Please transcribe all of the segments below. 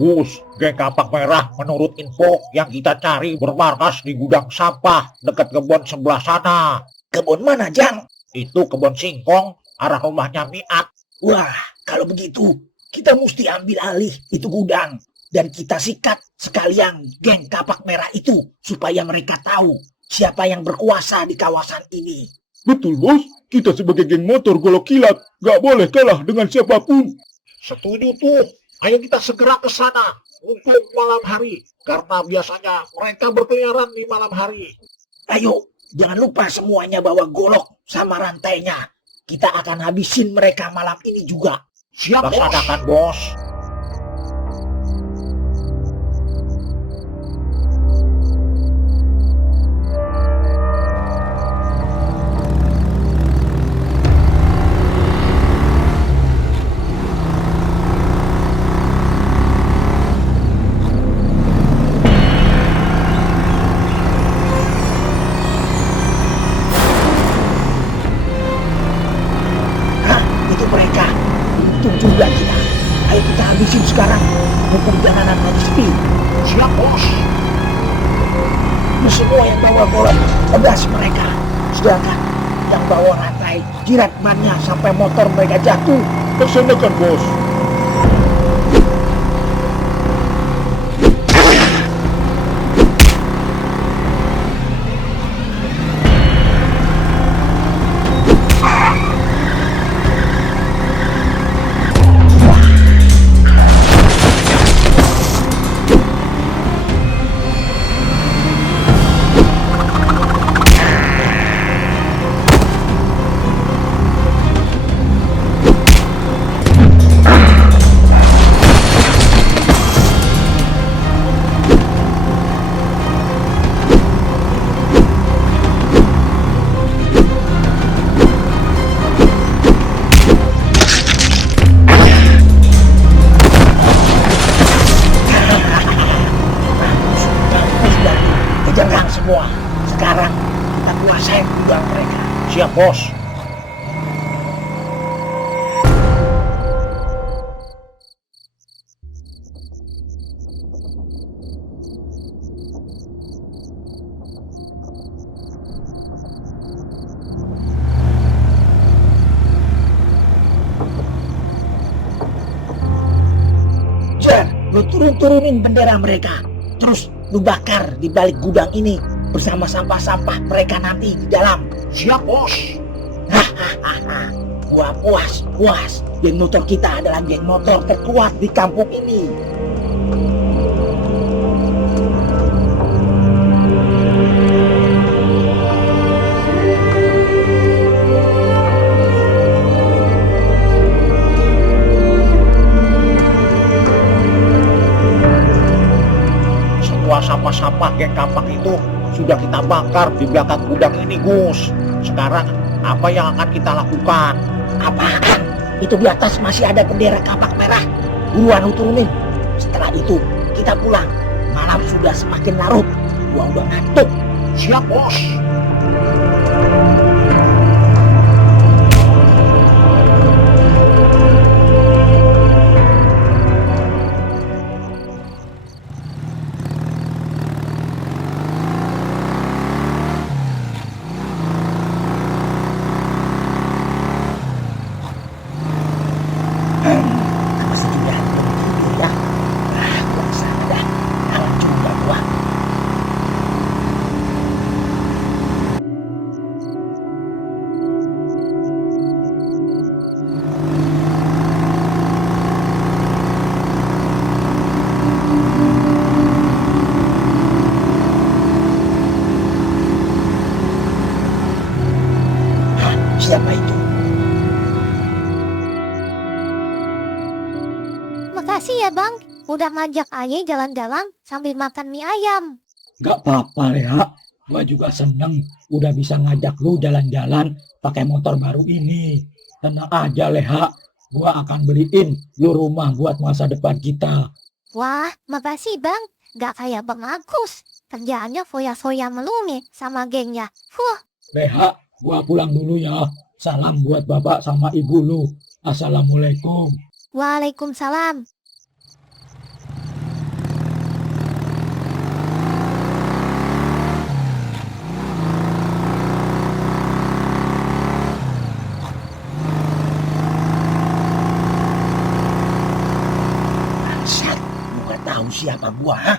Gus, geng kapak merah menurut info yang kita cari bermarkas di gudang sampah dekat kebun sebelah sana. Kebun mana, Jang? Itu kebun singkong, arah rumahnya Miat. Wah, kalau begitu kita mesti ambil alih itu gudang. Dan kita sikat sekalian geng kapak merah itu supaya mereka tahu siapa yang berkuasa di kawasan ini. Betul, Bos. Kita sebagai geng motor golok kilat gak boleh kalah dengan siapapun. Setuju tuh. Ayo kita segera ke sana untuk malam hari. Karena biasanya mereka berkeliaran di malam hari. Ayo, jangan lupa semuanya bawa golok sama rantainya. Kita akan habisin mereka malam ini juga. Siap, laksanakan, Bos. Juga kita. Ayo kita habisin sekarang. Mumpung jalanan lagi sepi. Siap, Bos. Semua yang bawa golok tegas mereka. Sedangkan yang bawa rantai jirat bannya sampai motor mereka jatuh. Laksanakan, Bos. Semua. Sekarang kita kuasain gudang mereka. Siap, Bos. Jan, lu turunin bendera mereka. Terus lu bakar di balik gudang ini bersama sampah-sampah mereka nanti di dalam. Siap, Bos. Hahaha. Gua puas. Geng motor kita adalah geng motor terkuat di kampung ini. Sampah-sampah geng kapak itu sudah kita bakar di belakang gudang ini, Gus. Sekarang apa yang akan kita lakukan? Apaan? Itu di atas masih ada bendera kapak merah. Buruan lu turunin. Setelah itu kita pulang. Malam sudah semakin larut. Gua udah ngantuk. Siap, Bos. Siapa itu? Makasih ya Bang, udah ngajak Aye jalan-jalan sambil makan mie ayam. Gak apa-apa Leha, gua juga seneng udah bisa ngajak lu jalan-jalan pakai motor baru ini. Tenang aja Leha, gua akan beliin lu rumah buat masa depan kita. Wah, makasih Bang, gak kayak Bang Agus. Kerjaannya foya-foya melungi sama gengnya. Leha, gua pulang dulu ya. Salam buat bapak sama ibu lu. Assalamualaikum. Waalaikumsalam. tahu siapa gua, ha?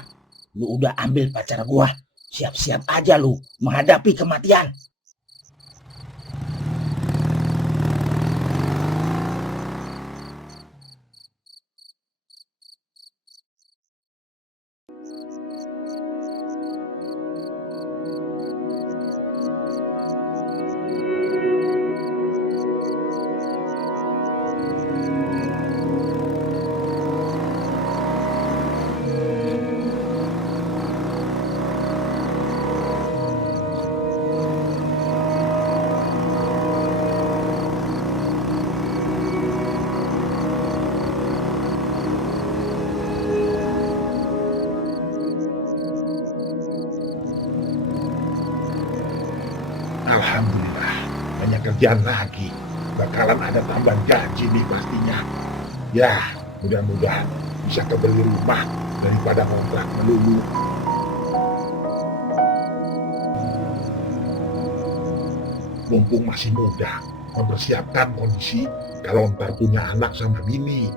Lu udah ambil pacar gua. Siap-siap aja lu menghadapi kematian. Alhamdulillah, banyak kerjaan lagi. Bakalan ada tambahan gaji nih pastinya. Ya, mudah-mudahan bisa kebeli rumah daripada kontrak melulu. Mumpung masih muda, mempersiapkan kondisi kalau ntar punya anak sama bini.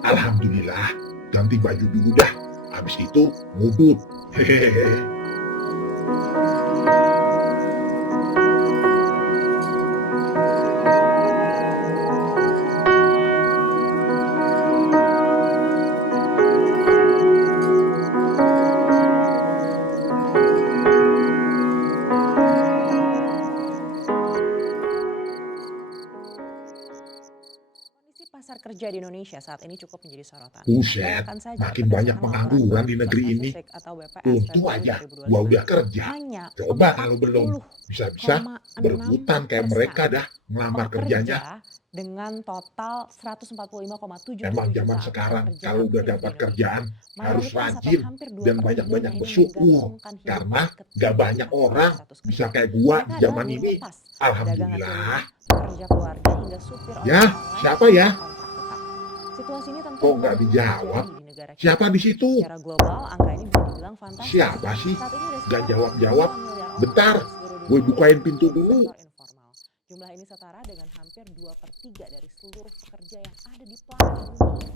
Alhamdulillah, ganti baju dulu dah. Habis itu ngubut. Hehehe. Kondisi pasar kerja di Indonesia saat ini cukup menjadi sorotan. Buset, Bayangkan saja, makin banyak berdasarkan pengangguran laporan di negeri Badan ini. Statistik atau BPS Untung Februari aja 2025, gua udah kerja. hanya Coba kalau belum, bisa-bisa 40,6% berebutan kayak mereka dah ngelamar kerjanya. pekerja dengan total 145,7 Emang zaman sekarang kalau udah dapat kerjaan harus rajin dan banyak-banyak bersyukur. Karena gak banyak orang bisa kayak gua di zaman ini. Alhamdulillah. Pekerja keluarga hingga supir Ya, ojek online siapa ya? dengan kontrak tetap. Situasi ini tentu Kok nggak baru dijawab? terjadi di negara kita. Siapa di situ? Secara global, angka ini bisa dibilang fantastis. Siapa sih? Saat ini ada Nggak sekitar jawab-jawab. 2 miliar orang Bentar, di seluruh gue dunia bukain yang pintu bekerja di dulu. sektor informal. Jumlah ini setara dengan hampir 2/3 dari seluruh pekerja yang ada di planet bumi.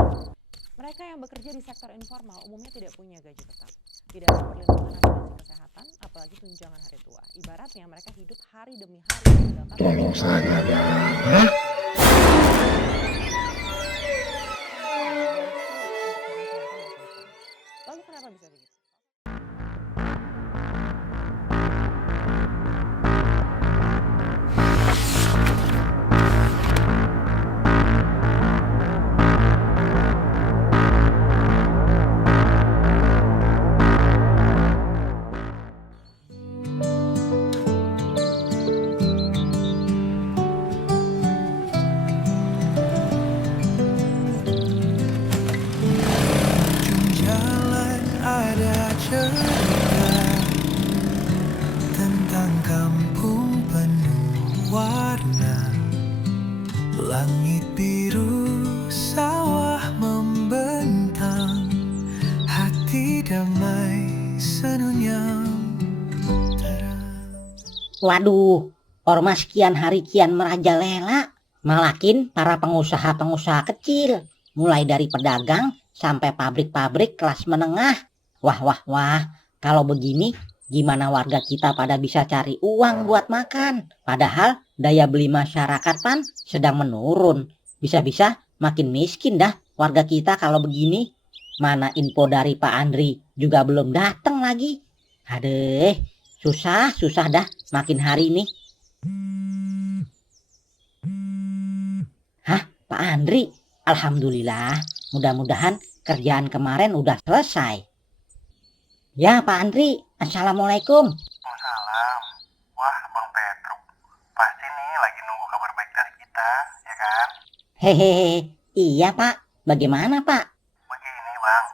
Mereka yang bekerja di sektor informal umumnya tidak punya gaji tetap, tidak ada perlindungan asuransi kesehatan, apalagi tunjangan hari tua. Ibaratnya mereka hidup hari demi hari mengandalkan Tolong saya ya. Hah? Lalu kenapa bisa begitu? Jalan ada cerita tentang kampung penuh warna, langit biru, sawah membentang, hati damai, senyum terang. Waduh, ormas kian hari kian merajalela. Malakin para pengusaha-pengusaha kecil, mulai dari pedagang sampai pabrik-pabrik kelas menengah. Wah, kalau begini gimana warga kita pada bisa cari uang buat makan? Padahal daya beli masyarakat kan sedang menurun. Bisa-bisa makin miskin dah warga kita kalau begini. Mana info dari Pak Andri juga belum datang lagi. Aduh, susah dah makin hari ini. Hah, Pak Andri? Alhamdulillah, mudah-mudahan kerjaan kemarin udah selesai. Ya, Pak Andri. Assalamualaikum. Waalaikumsalam. Wah, Bang Petruk. Pasti nih lagi nunggu kabar baik dari kita, ya kan? Hehehe, iya Pak. Bagaimana Pak? Begini, Bang.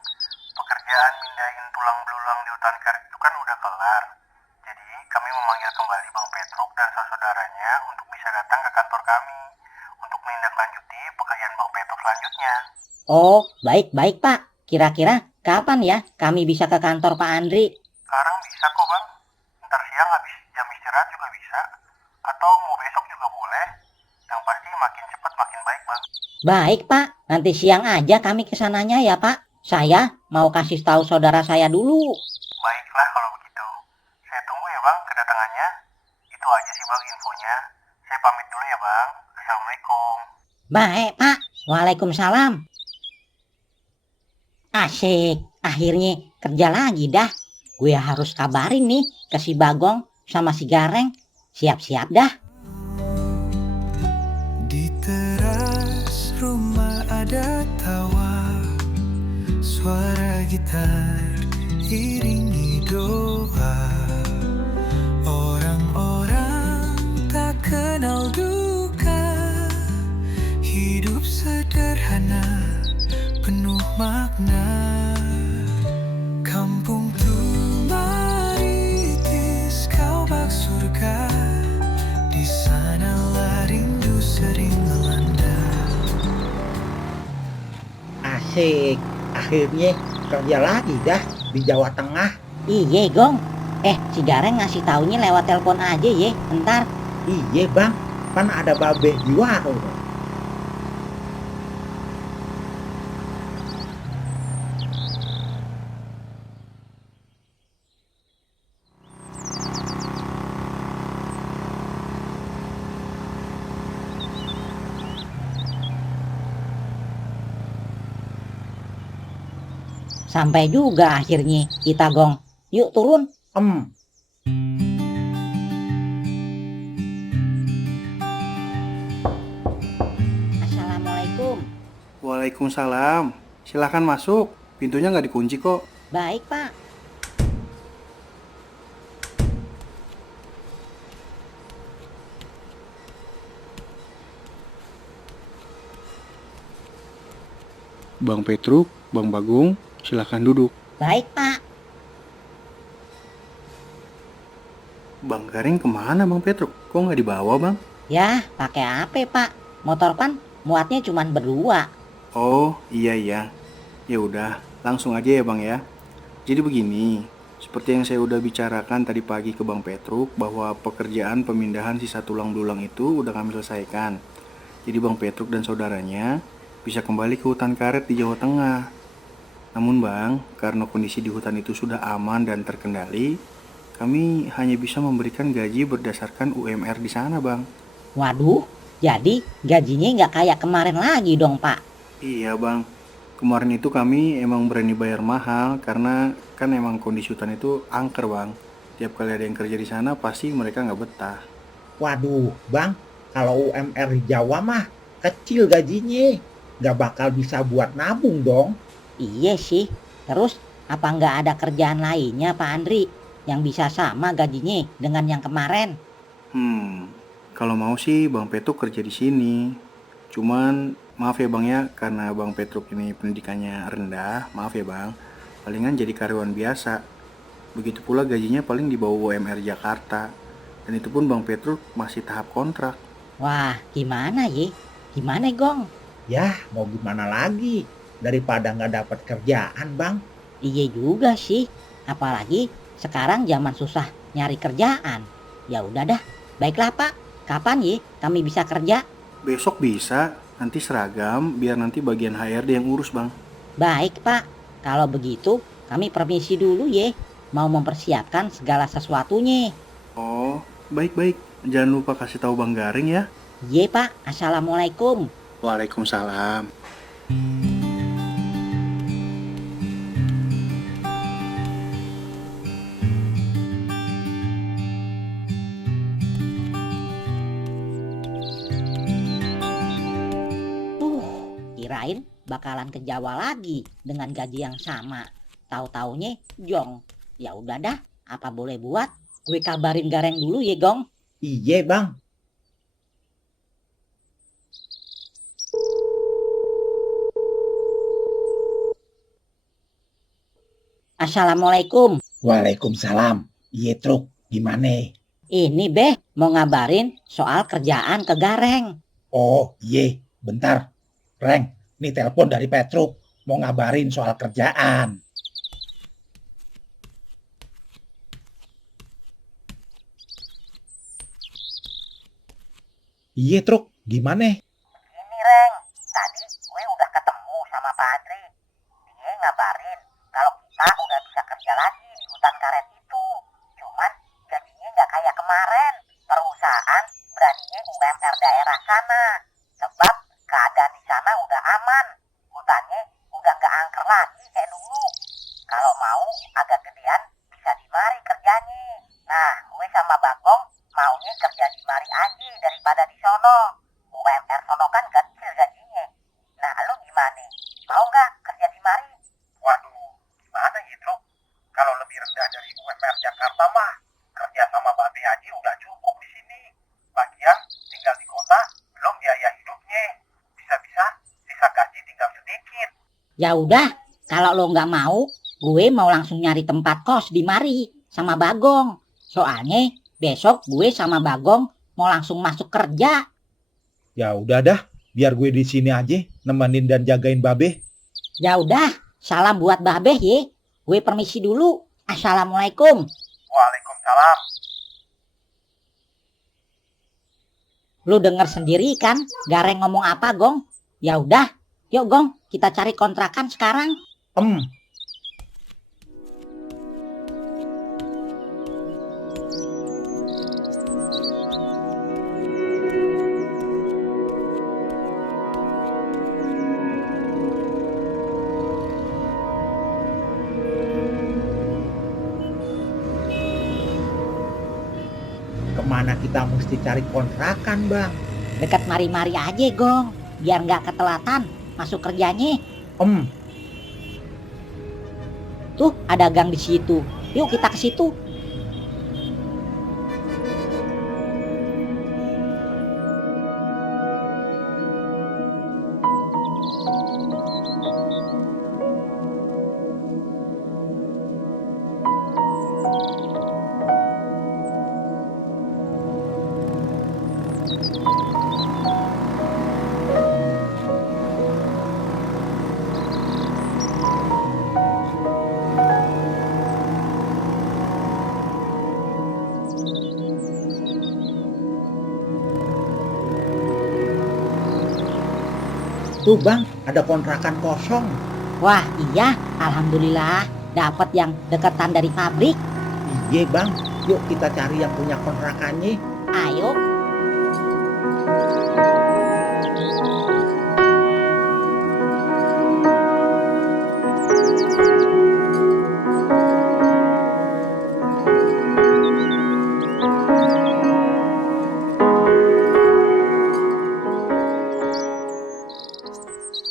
Pekerjaan mindahin tulang belulang di hutan karet itu kan udah kelar. Jadi, kami memanggil kembali Bang Petruk dan saudaranya untuk bisa datang ke kantor kami untuk menindaklanjuti pekerjaan Bang Petruk selanjutnya. Oh, baik Pak. Kira-kira kapan ya kami bisa ke kantor Pak Andri? Sekarang bisa kok bang. Ntar siang habis jam istirahat juga bisa. Atau mau besok juga boleh. Yang pasti makin cepat makin baik bang. Baik Pak, nanti siang aja kami kesananya ya Pak. Saya mau kasih tahu saudara saya dulu. Baiklah kalau begitu. Saya tunggu ya bang kedatangannya. Itu aja sih bang infonya. Saya pamit dulu ya bang. Assalamualaikum. Baik Pak, waalaikumsalam. Asik, akhirnya kerja lagi dah. Gue harus kabarin nih ke si Bagong sama si Gareng. Siap-siap dah. Di teras rumah ada tawa, suara gitar iringi doa. Orang-orang tak kenal duka, hidup sederhana penuh makna. Kampung Tumaritis kau bak surga, di sanalah rindu sering melanda. Asik, akhirnya kerja lagi dah di Jawa Tengah. Iye Gong. Si Gareng ngasih taunya lewat telepon aja ye. Ntar. Iya bang, kan ada babe di warung. Sampai juga akhirnya kita Gong. Yuk turun. Assalamualaikum. Waalaikumsalam. Silahkan masuk. Pintunya nggak dikunci kok. Baik Pak. Bang Petruk, Bang Bagong, silahkan duduk. Baik Pak. Bang Garing kemana Bang Petruk? Kok nggak dibawa Bang? Ya pakai apa Pak? Motor pan muatnya cuma berdua. Oh iya. Ya udah, langsung aja ya Bang ya. Jadi begini, seperti yang saya udah bicarakan tadi pagi ke Bang Petruk bahwa pekerjaan pemindahan sisa tulang belulang itu udah kami selesaikan. Jadi Bang Petruk dan saudaranya bisa kembali ke hutan karet di Jawa Tengah. Namun Bang, karena kondisi di hutan itu sudah aman dan terkendali, kami hanya bisa memberikan gaji berdasarkan UMR di sana Bang. Waduh, jadi gajinya nggak kayak kemarin lagi dong Pak. Iya Bang, kemarin itu kami emang berani bayar mahal karena kan emang kondisi hutan itu angker Bang. Tiap kali ada yang kerja di sana pasti mereka nggak betah. Waduh bang, kalau UMR di Jawa mah kecil gajinya, nggak bakal bisa buat nabung dong. Iya sih. Terus apa nggak ada kerjaan lainnya Pak Andri yang bisa sama gajinya dengan yang kemarin? Kalau mau sih Bang Petruk kerja di sini. Cuman maaf ya Bang ya, karena Bang Petruk ini pendidikannya rendah, maaf ya Bang. Palingan jadi karyawan biasa. Begitu pula gajinya paling di bawah UMR Jakarta. Dan itu pun Bang Petruk masih tahap kontrak. Wah, gimana ye? Gimana Gong? Ya mau gimana lagi, daripada nggak dapat kerjaan bang. Iya juga sih. Apalagi sekarang zaman susah nyari kerjaan. Ya udah dah. Baiklah Pak. Kapan ye kami bisa kerja? Besok bisa, nanti seragam biar nanti bagian HRD yang urus Bang. Baik Pak. Kalau begitu kami permisi dulu ye. Mau mempersiapkan segala sesuatunya. Oh, baik-baik. Jangan lupa kasih tahu Bang Garing ya. Ye Pak. Assalamualaikum. Waalaikumsalam. Kirain bakalan ke Jawa lagi dengan gaji yang sama. Tahu-taunya jong. Ya udah dah, apa boleh buat? Gue kabarin Gareng dulu ya, Gong. Iya bang. Assalamualaikum. Waalaikumsalam. Iya Truk, gimana? Ini Beh mau ngabarin soal kerjaan ke Gareng. Oh iya, bentar. Reng, ini telepon dari Petruk. Mau ngabarin soal kerjaan. Iya Truk, gimana? Ini Reng, tadi gue udah ketemu sama Pak Adri. Dia ngabarin kalau kita udah bisa kerja lagi di hutan karet itu. Cuman gajinya nggak kayak kemarin. Perusahaan beraninya UMR daerah sana. Sebab keadaan di sana udah aman. Hutannya udah nggak angker lagi kayak dulu. Kalau mau agak gedean bisa di mari kerjanya. Nah, gue sama Bagong maunya kerja di mari aja daripada di sono. UMR sono kan kecil gajinya. Nah, lu gimana? Mau nggak kerja di mari? Waduh, gimana gitu? Kalau lebih rendah dari UMR Jakarta mah, kerja sama Babe aja udah cukup di sini. Bagian tinggal di kota, belum biaya hidupnya. Bisa-bisa sisa gaji tinggal sedikit. Ya udah, kalau lo nggak mau, gue mau langsung nyari tempat kos di mari sama Bagong. Soalnya besok gue sama Bagong mau langsung masuk kerja. Ya udah dah, biar gue di sini aja nemenin dan jagain Babe. Ya udah, salam buat Babeh ye. Gue permisi dulu. Assalamualaikum. Waalaikumsalam. Lu denger sendiri kan, Gareng ngomong apa, Gong? Ya udah, yuk Gong, kita cari kontrakan sekarang. Kemana kita mesti cari kontrakan, Bang? Dekat mari-mari aja, Gong. Biar nggak ketelatan masuk kerjanya. Tuh, ada gang di situ. Yuk kita ke situ. Tuh Bang, ada kontrakan kosong. Wah iya, alhamdulillah dapat yang deketan dari pabrik. Iya Bang, yuk kita cari yang punya kontrakannya. Ayo.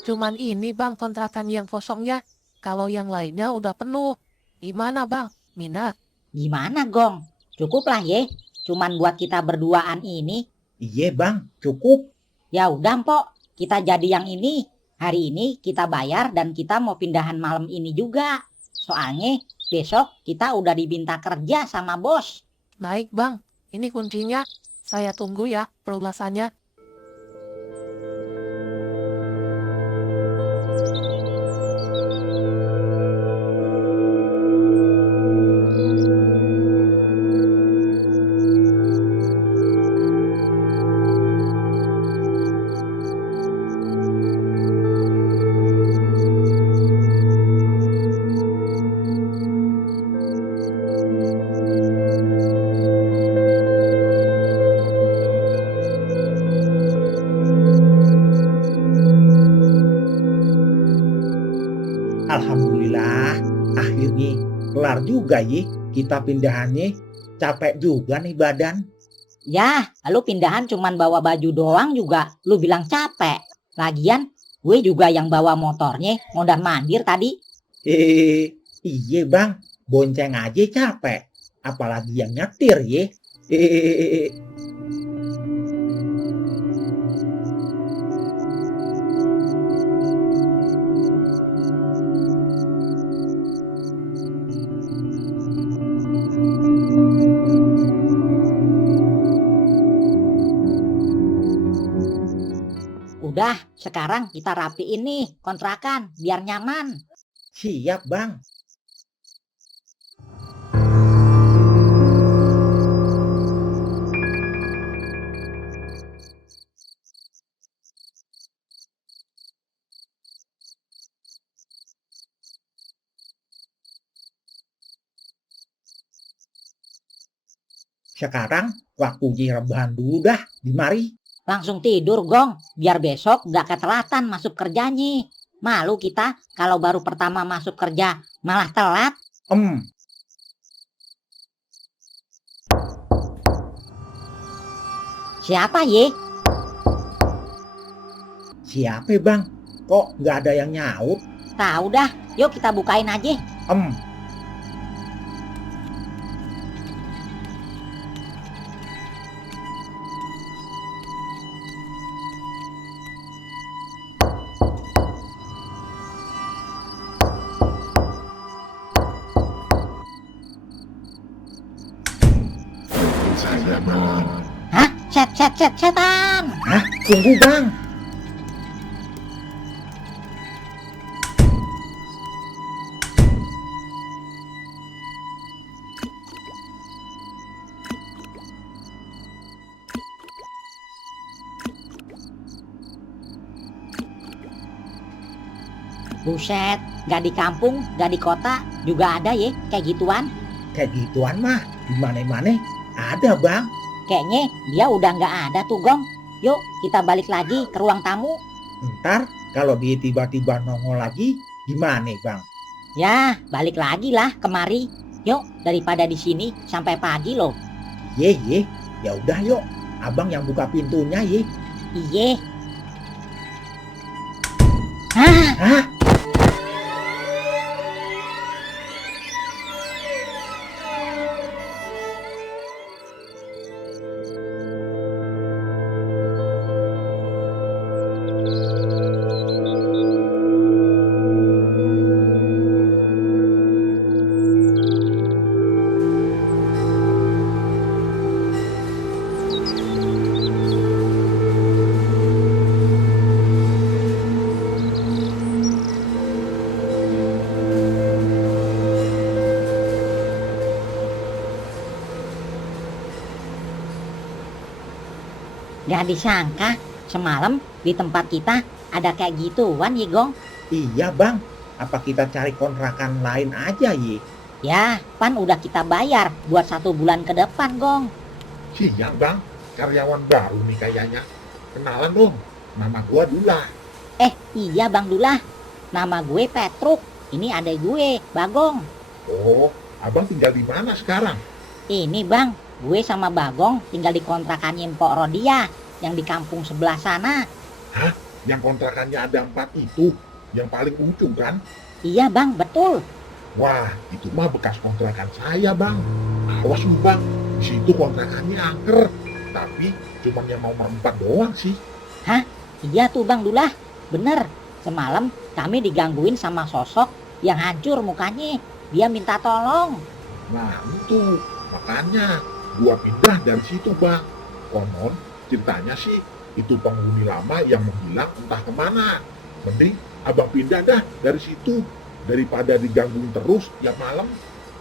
Cuman ini Bang kontrakan yang kosongnya. Kalau yang lainnya udah penuh. Gimana Bang? Minat? Gimana Gong? Cukup lah ye. Cuman buat kita berduaan ini. Iya Bang, cukup. Ya udah Mpok, kita jadi yang ini. Hari ini kita bayar dan kita mau pindahan malam ini juga. Soalnya besok kita udah diminta kerja sama bos. Baik Bang, ini kuncinya. Saya tunggu ya perulasannya. Alhamdulillah, akhirnya kelar juga ya kita pindahannya. Capek juga nih badan. Ya, lu pindahan cuman bawa baju doang juga lu bilang capek. Lagian gue juga yang bawa motornya mondar mandir tadi. Iya Bang, bonceng aja capek. Apalagi yang nyetir ya. Udah, sekarang kita rapiin nih kontrakan biar nyaman. Siap Bang. Sekarang waktunya rebahan dulu dah di mari. Langsung tidur, Gong. Biar besok nggak ketelatan masuk kerjanya. Malu kita kalau baru pertama masuk kerja malah telat. Siapa ye? Siapa bang? Kok nggak ada yang nyaut? Tahu dah. Yuk kita bukain aja. Saya bang. Hah? Setan. Hah? Tunggu bang. Buset, gak di kampung, gak di kota juga ada ya kayak gituan. Kayak gituan mah di mana-mana ada bang. Kayaknya dia udah gak ada tuh, Gong. Yuk kita balik lagi ke ruang tamu. Ntar kalau dia tiba-tiba nongol lagi gimana bang? Ya, balik lagi lah kemari. Yuk, daripada di sini sampai pagi loh. Ye, ya udah yuk. Abang yang buka pintunya ye. Iye. Hah? Gak disangka semalam di tempat kita ada kayak gituan ya, Gong. Iya bang, apa kita cari kontrakan lain aja ye? Ya, pan udah kita bayar buat 1 bulan ke depan, Gong. Siang bang, karyawan baru nih kayaknya. Kenalan dong, nama gua Dula. Iya Bang Dula. Nama gue Petruk. Ini adek gue, Bagong. Oh, abang tinggal di mana sekarang? Ini Bang, gue sama Bagong tinggal di kontrakannya Mpok Rodia yang di kampung sebelah sana. Hah? Yang kontrakannya ada 4 itu? Yang paling ujung kan? Iya Bang, betul. Wah, itu mah bekas kontrakan saya bang. Awas lu bang, di situ kontrakannya angker. Tapi cuma yang nomor 4 doang sih. Hah? Iya tuh Bang Dula. Bener, semalam kami digangguin sama sosok yang hancur mukanya. Dia minta tolong. Nah itu, makanya gua pindah dari situ bang. Konon ceritanya sih itu penghuni lama yang menghilang entah kemana. Mending abang pindah dah dari situ daripada digangguin terus tiap malam.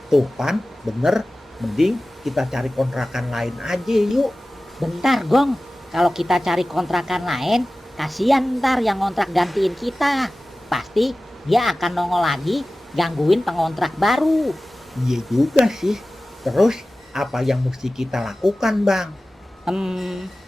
Tuh pan, bener. Mending kita cari kontrakan lain aja yuk. Bentar Gong, kalau kita cari kontrakan lain, kasihan ntar yang ngontrak gantiin kita. Pasti dia akan nongol lagi gangguin pengontrak baru. Iya juga sih. Terus apa yang mesti kita lakukan bang?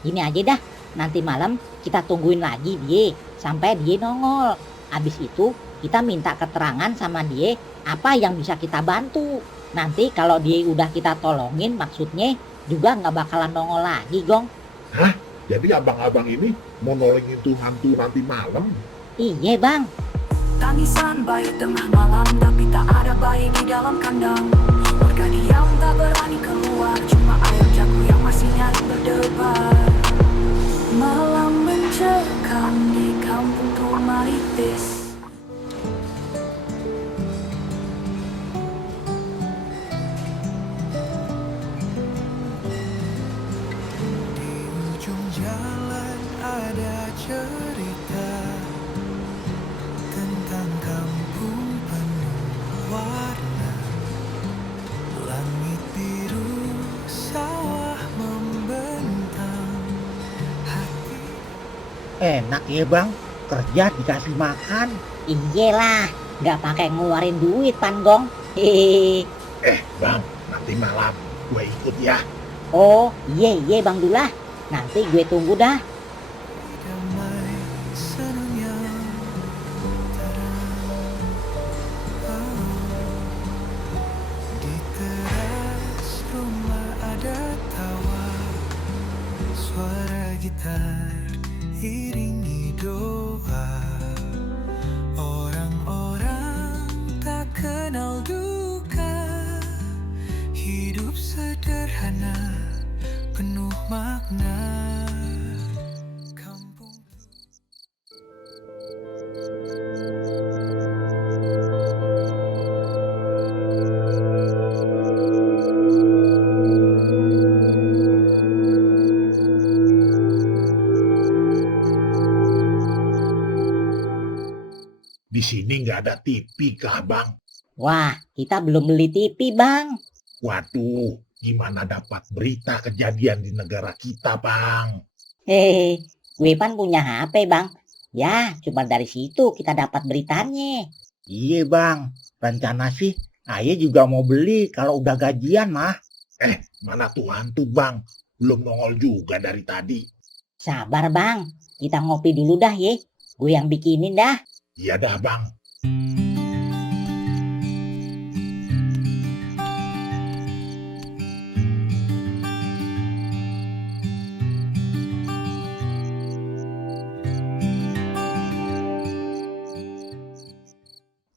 Gini aja dah. Nanti malam kita tungguin lagi dia sampai dia nongol. Abis itu kita minta keterangan sama dia apa yang bisa kita bantu. Nanti kalau dia udah kita tolongin maksudnya juga nggak bakalan nongol lagi Gong. Hah? Jadi abang-abang ini mau nolongin tuh hantu nanti malam? Iya Bang. Tangisan bayi tengah malam, tapi tak ada bayi di dalam kandang. Warga diam tak berani keluar, cuma air jago yang masih nyali berdebar. Malam mencekam di kampung Tumaritis. Di ujung jalan ada cerita tentang kampung penuh warna. Langit biru, sawah membentang. Enak ya bang, kerja dikasih makan. Iyalah, nggak pakai ngeluarin duit Pan Gong. Hehehe. Bang, nanti malam gue ikut ya. Oh iya Bang Dullah, nanti gue tunggu dah. Damai sedunia di teras rumah ada tawa, suara gitar iringi doa. Orang-orang tak kenal duka, hidup sederhana penuh makna. Kampung Di sini nggak ada TV kah, Bang? Wah, kita belum beli TV Bang. Waduh, gimana dapat berita kejadian di negara kita, Bang? Hehehe, gue pan punya HP Bang. Ya, cuma dari situ kita dapat beritanya. Iya bang, rencana sih Ayah juga mau beli kalau udah gajian mah. Mana tuh hantu, Bang? Belum nongol juga dari tadi. Sabar Bang, kita ngopi dulu dah ye. Gue yang bikinin dah. Iya dah, Bang.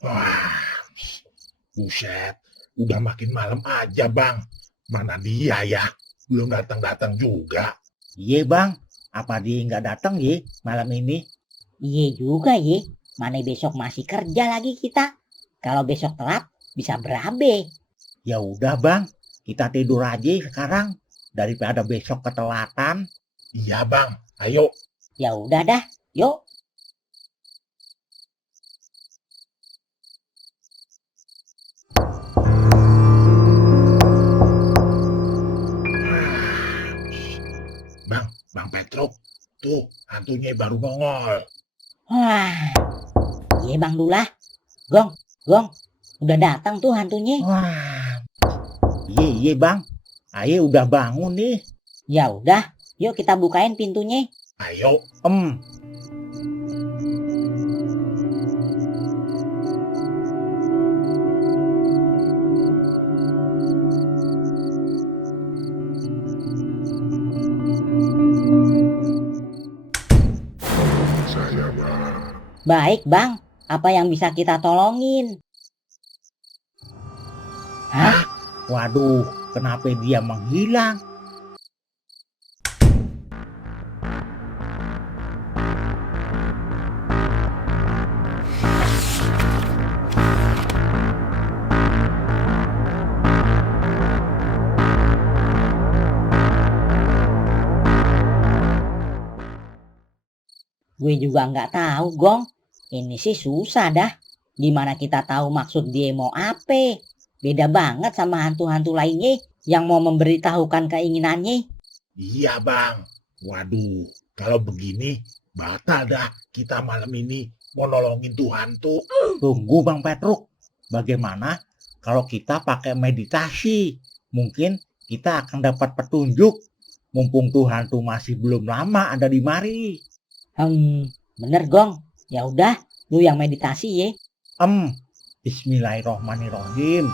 Wah, buset. Udah makin malam aja, Bang. Mana dia ya? Belum datang-datang juga. Iya bang, apa dia nggak datang ye malam ini? Iya juga ye. Mana besok masih kerja lagi kita. Kalau besok telat bisa berabe. Ya udah bang, kita tidur aja sekarang daripada besok ketelatan. Iya, Bang. Ayo. Ya udah dah, yuk. Bang Petruk, tuh hantunya baru nongol. Wah, iya Bang Dullah. Gong, udah datang tuh hantunya. Wah, iya bang, Ayah udah bangun nih. Ya udah, yuk kita bukain pintunya. Ayo. Saya, Bang. Baik Bang, apa yang bisa kita tolongin? Hah? Waduh, kenapa dia menghilang? Gue juga nggak tahu, Gong. Ini sih susah dah. Gimana kita tahu maksud dia mau apa? Beda banget sama hantu-hantu lainnya yang mau memberitahukan keinginannya. Iya, Bang. Waduh, kalau begini batal dah kita malam ini mau nolongin tuh hantu. Tunggu Bang Petruk, bagaimana kalau kita pakai meditasi? Mungkin kita akan dapat petunjuk. Mumpung tuh hantu masih belum lama ada di mari. Bener Gong. Ya udah, lu yang meditasi ye. Bismillahirrohmanirrohim.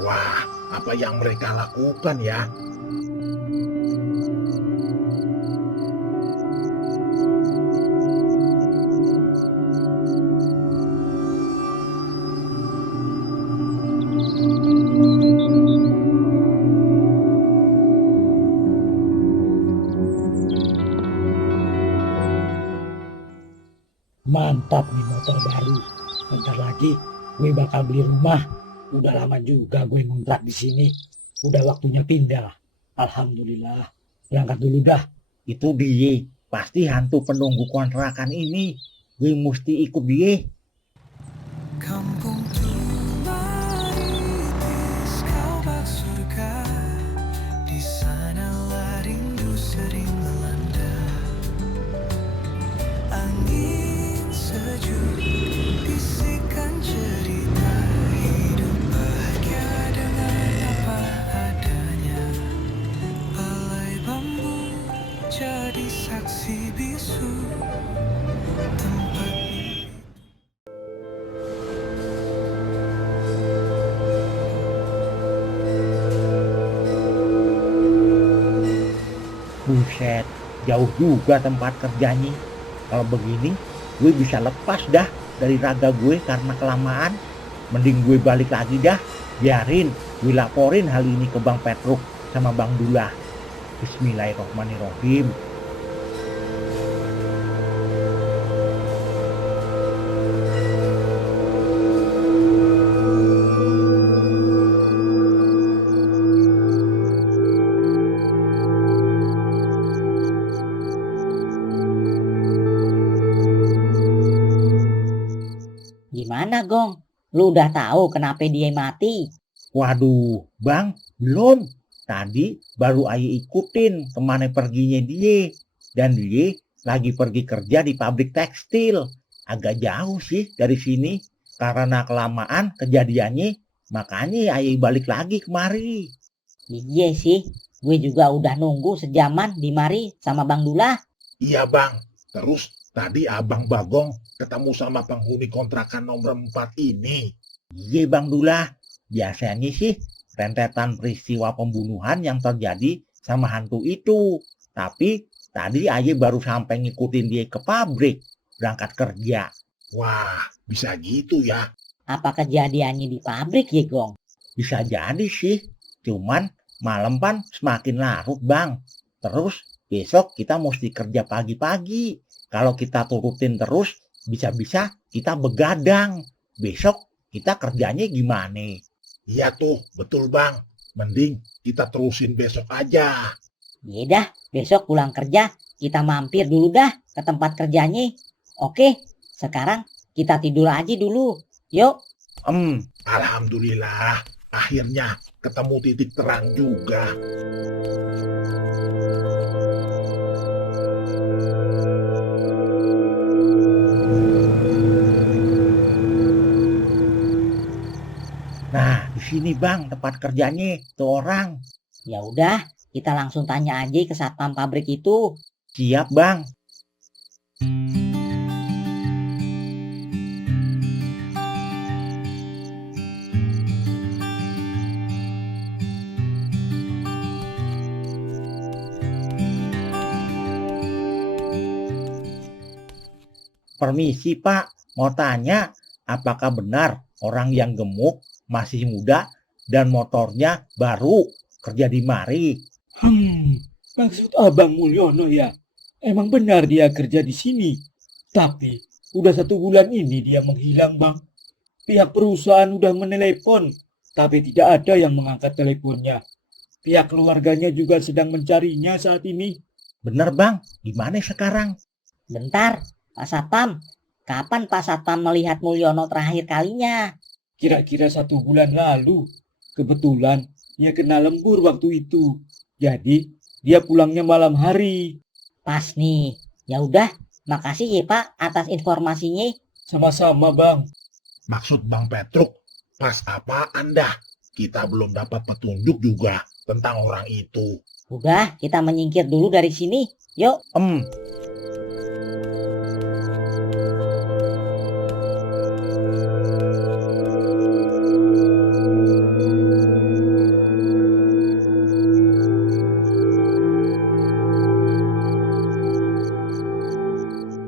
Wah, apa yang mereka lakukan ya? Mantap nih motor baru. Bentar lagi gue bakal beli rumah. Udah lama juga gue ngontrak di sini. Udah waktunya pindah. Alhamdulillah. Berangkat dulu dah. Itu dia. Pasti hantu penunggu kontrakan ini. Gue mesti ikut dia. Kampung tumaritis kau bak surga, di sanalah rindu sering melanda. Angin sejuk bisikan cerita hidup bahagia dengan apa adanya. Buset, jauh juga tempat kerjanya. Kalau begini, gue bisa lepas dah dari raga gue karena kelamaan. Mending gue balik lagi dah. Biarin gue laporin hal ini ke Bang Petruk sama Bang Dullah. Bismillahirrahmanirrahim. Gimana, Gong? Lu udah tahu kenapa dia mati? Waduh, Bang, belum. Tadi baru Aye ikutin kemana perginya dia. Dan dia lagi pergi kerja di pabrik tekstil. Agak jauh sih dari sini. Karena kelamaan kejadiannya, makanya Aye balik lagi kemari. Iya sih, gue juga udah nunggu sejaman di mari sama Bang Dullah. Iya bang, terus tadi abang Bagong ketemu sama penghuni kontrakan nomor 4 ini. Iya Bang Dullah, biasanya sih rentetan peristiwa pembunuhan yang terjadi sama hantu itu. Tapi tadi Aye baru sampai ngikutin dia ke pabrik, berangkat kerja. Wah, bisa gitu ya. Apa kejadiannya di pabrik ya, Gong? Bisa jadi sih, cuman malam kan semakin larut Bang. Terus besok kita mesti kerja pagi-pagi. Kalau kita turutin terus, bisa-bisa kita begadang. Besok kita kerjanya gimana? Iya tuh, betul bang. Mending kita terusin besok aja. Iya dah, besok pulang kerja kita mampir dulu dah ke tempat kerjanya. Oke, sekarang kita tidur aja dulu. Yuk. Alhamdulillah, akhirnya ketemu titik terang juga. Nah, di sini Bang tempat kerjanya tuh orang. Ya udah, kita langsung tanya aja ke satpam pabrik itu. Siap Bang. Permisi Pak, mau tanya apakah benar orang yang gemuk masih muda dan motornya baru kerja di mari? Maksud Abang Mulyono ya? Emang benar dia kerja di sini? Tapi udah 1 bulan ini dia menghilang Bang. Pihak perusahaan udah menelepon, tapi tidak ada yang mengangkat teleponnya. Pihak keluarganya juga sedang mencarinya saat ini. Bener Bang, gimana sekarang? Bentar, Pak Satpam. Kapan Pak Satpam melihat Mulyono terakhir kalinya? Kira-kira 1 bulan lalu. Kebetulan dia kena lembur waktu itu. Jadi dia pulangnya malam hari. Pas nih. Ya udah, makasih ya Pak atas informasinya. Sama-sama Bang. Maksud Bang Petruk, pas apaan dah? Kita belum dapat petunjuk juga tentang orang itu. Udah, kita menyingkir dulu dari sini. Yuk.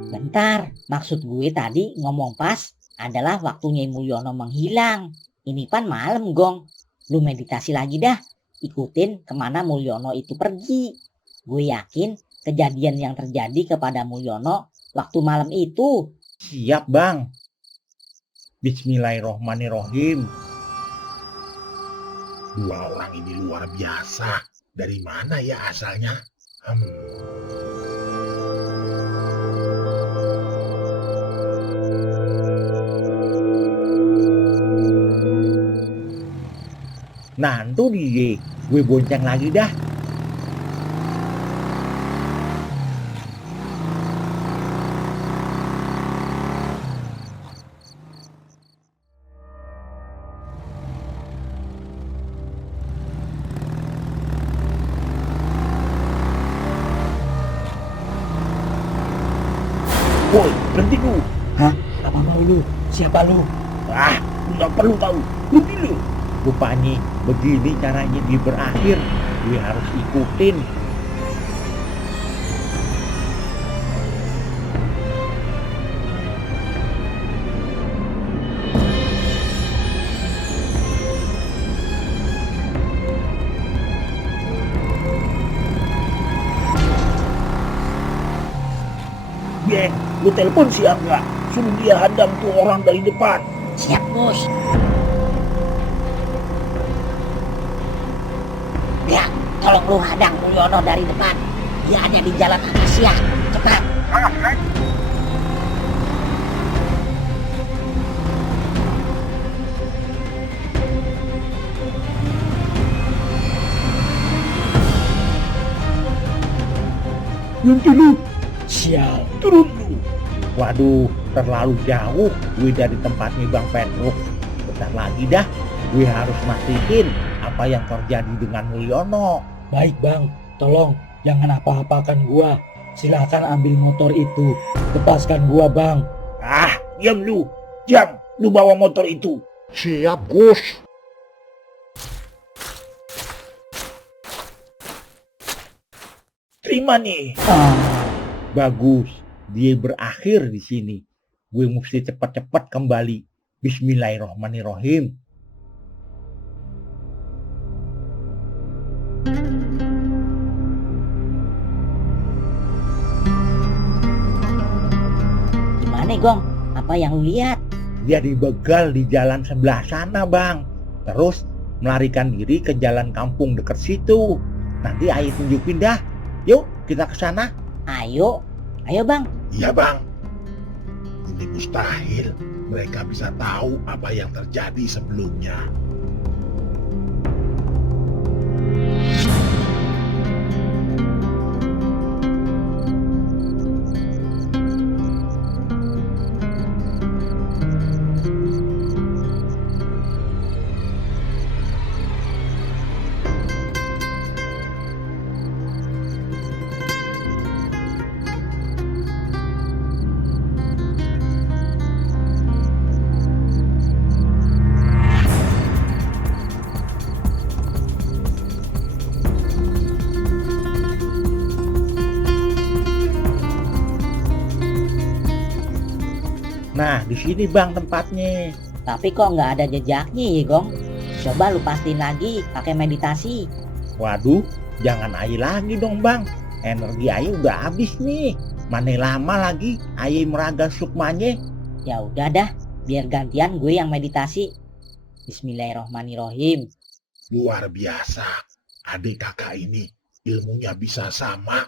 Bentar, maksud gue tadi ngomong pas adalah waktunya Mulyono menghilang. Ini kan malam Gong. Lu meditasi lagi dah. Ikutin kemana Mulyono itu pergi. Gue yakin kejadian yang terjadi kepada Mulyono waktu malam itu. Siap Bang. Bismillahirrahmanirrahim. 2 orang ini luar biasa. Dari mana ya asalnya? Nah itu dia, gue bonceng lagi dah. Woi, berhenti lu. Hah? Apa mau lu? Siapa lu? Nggak perlu tahu. Berhenti lu. Rupanya begini caranya dia berakhir. Gue harus ikutin. Lu telepon si Angga, suruh dia hadang tuh orang dari depan. Siap, Bos. Ya, tolong lu hadang Mulyono dari depan. Dia ada di jalan Akasia. Cepat. Nanti lu Sial, turun lu. Waduh, terlalu jauh gue dari tempatnya Bang Petruk. Bentar lagi dah, gue harus mastiin apa yang terjadi dengan Mulyono. Baik bang, tolong jangan apa-apakan gua. Silakan ambil motor itu. Lepaskan gua bang. Ah, diam lu. Jam, lu bawa motor itu. Siap, Gus. Terima nih. Bagus, dia berakhir di sini. Gue mesti cepat-cepat kembali. Bismillahirrahmanirrahim. Gimana, Gong? Apa yang lu lihat? Dia dibegal di jalan sebelah sana, Bang. Terus melarikan diri ke jalan kampung dekat situ. Nanti Ayah tunjukin dah. Yuk, kita ke sana. Ayo bang. Iya, Bang. Ini mustahil mereka bisa tahu apa yang terjadi sebelumnya. Nah, di sini Bang tempatnya. Tapi kok nggak ada jejaknya ya, Gong? Coba lu pastiin lagi pakai meditasi. Waduh, jangan Ayah lagi dong, Bang. Energi Ayah udah habis nih. Mana lama lagi Ayah meraga sukmanya. Ya udah dah, biar gantian gue yang meditasi. Bismillahirrohmanirrohim. Luar biasa. Adik kakak ini ilmunya bisa sama.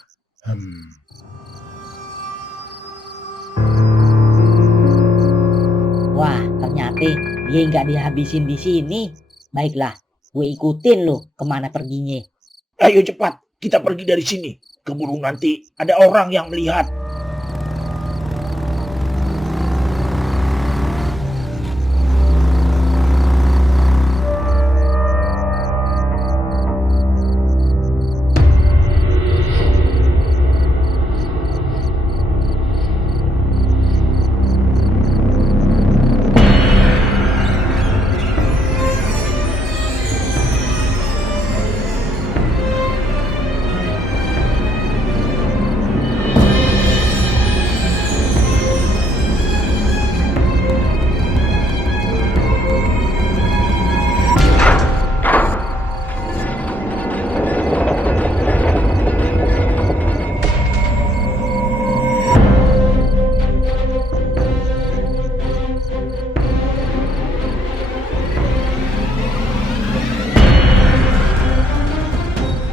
Wah, ternyata dia nggak dihabisin di sini. Baiklah, gue ikutin lo kemana perginya. Ayo cepat, kita pergi dari sini. Keburu nanti ada orang yang melihat.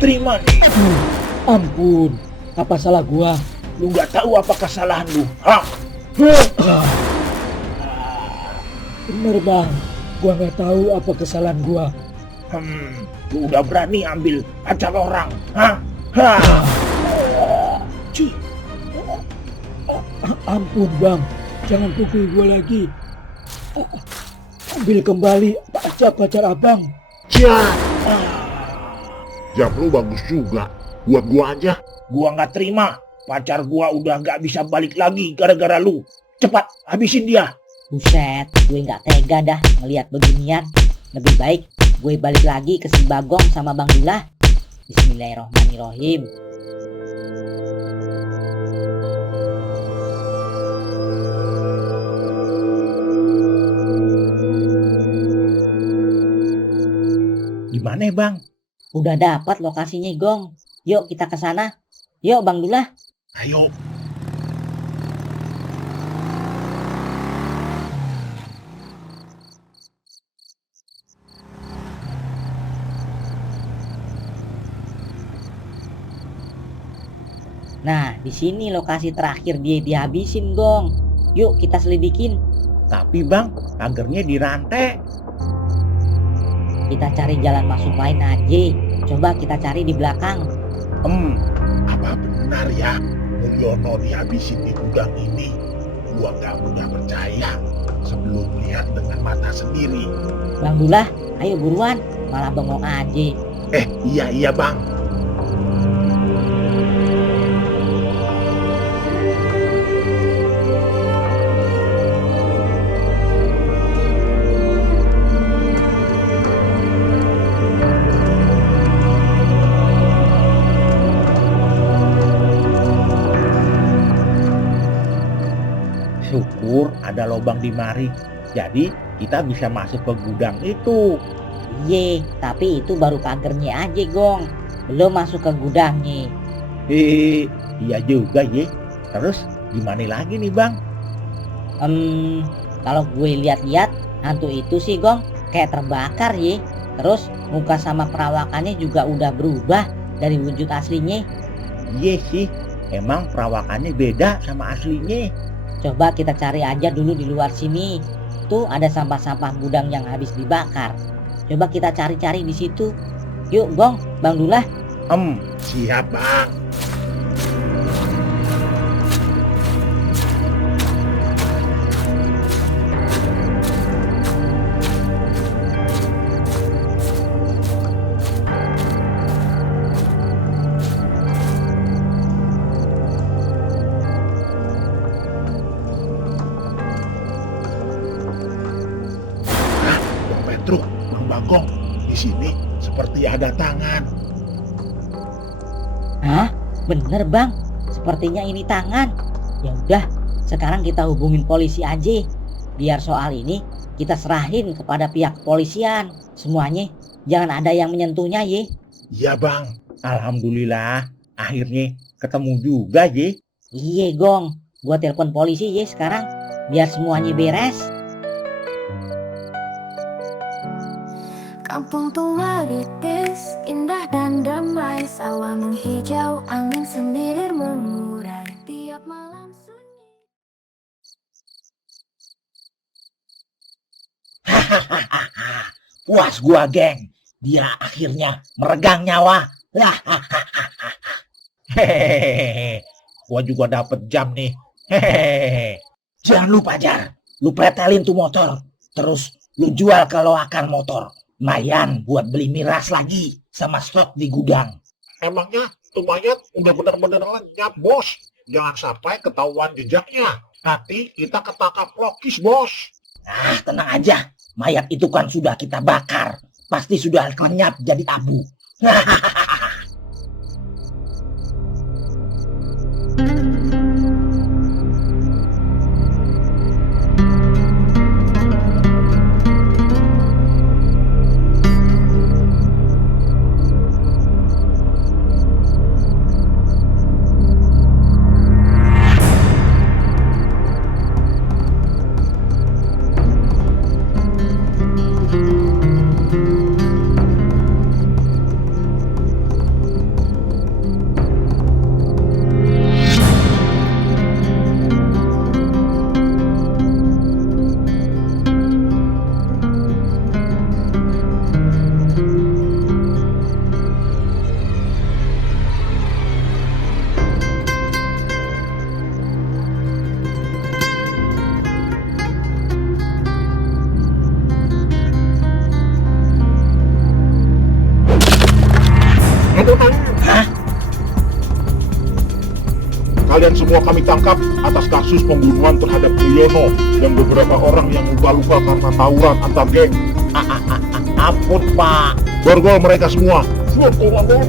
Terima nih. Ampun, apa salah gua? Lu nggak tahu apa kesalahan lu, ha? Bener bang, gua nggak tahu apa kesalahan gua. Lu udah berani ambil pacar orang, ha? Cuy. Ampun bang, jangan pukul gua lagi. Ambil kembali pacar abang. Jam lu bagus juga. Buat gua aja. Gua nggak terima. Pacar gua udah nggak bisa balik lagi gara-gara lu. Cepat, habisin dia. Buset, gue nggak tega dah ngelihat beginian. Lebih baik gue balik lagi ke si Bagong sama Bang Dula. Bismillahirrohmanirrohim. Gimana Bang? Udah dapat lokasinya, Gong. Yuk kita ke sana. Yuk Bang Dula. Ayo. Nah, di sini lokasi terakhir dia dihabisin, Gong. Yuk kita selidikin. Tapi Bang, pagernya dirantai. Kita cari jalan masuk lain aja. Coba kita cari di belakang. Apa benar ya Mulyono dihabisin di gudang ini? Gua gak mudah percaya sebelum lihat dengan mata sendiri. Bang Dullah, ayo buruan. Malah bengong aja. Iya Bang. Syukur ada lubang di mari. Jadi kita bisa masuk ke gudang itu. Iye, tapi itu baru pagernya aja, Gong. Belum masuk ke gudangnya. Iya juga ye. Terus gimana lagi nih Bang? Kalau gue lihat-lihat, hantu itu sih, Gong, kayak terbakar ye. Terus muka sama perawakannya juga udah berubah dari wujud aslinya. Iya sih, emang perawakannya beda sama aslinya. Coba kita cari aja dulu di luar sini. Tuh ada sampah-sampah gudang yang habis dibakar. Coba kita cari-cari di situ. Yuk, Gong, Bang Dullah. Siap Bang. Truk, Bang Bagong, di sini seperti ada tangan. Hah? Bener Bang, sepertinya ini tangan. Ya udah, sekarang kita hubungin polisi aja. Biar soal ini kita serahin kepada pihak kepolisian. Semuanya jangan ada yang menyentuhnya ye. Iya Bang. Alhamdulillah, akhirnya ketemu juga ye. Iya Gong, gua telepon polisi ye sekarang. Biar semuanya beres. Kampung tua Ritis, indah dan damai, sawah menghijau, angin sendiri mengurai tiap malam sunyi. Puas gua, geng. Dia akhirnya meregang nyawa. Hehehe, gua juga dapet jam nih. Hehehe. Jangan lupa Jar, lu pretelin tuh motor. Terus lu jual ke loakan motor. Lumayan buat beli miras lagi sama stok di gudang. Emangnya tuh mayat udah benar-benar lenyap bos. Jangan sampai ketahuan jejaknya. Nanti kita ketangkap lokis bos. Tenang aja. Mayat itu kan sudah kita bakar. Pasti sudah lenyap jadi abu. Kalian semua kami tangkap atas kasus pembunuhan terhadap Mulyono dan beberapa orang yang luka-luka karena tawuran antar geng. Ampun Pak. Borgol mereka semua. Siap, Komandan.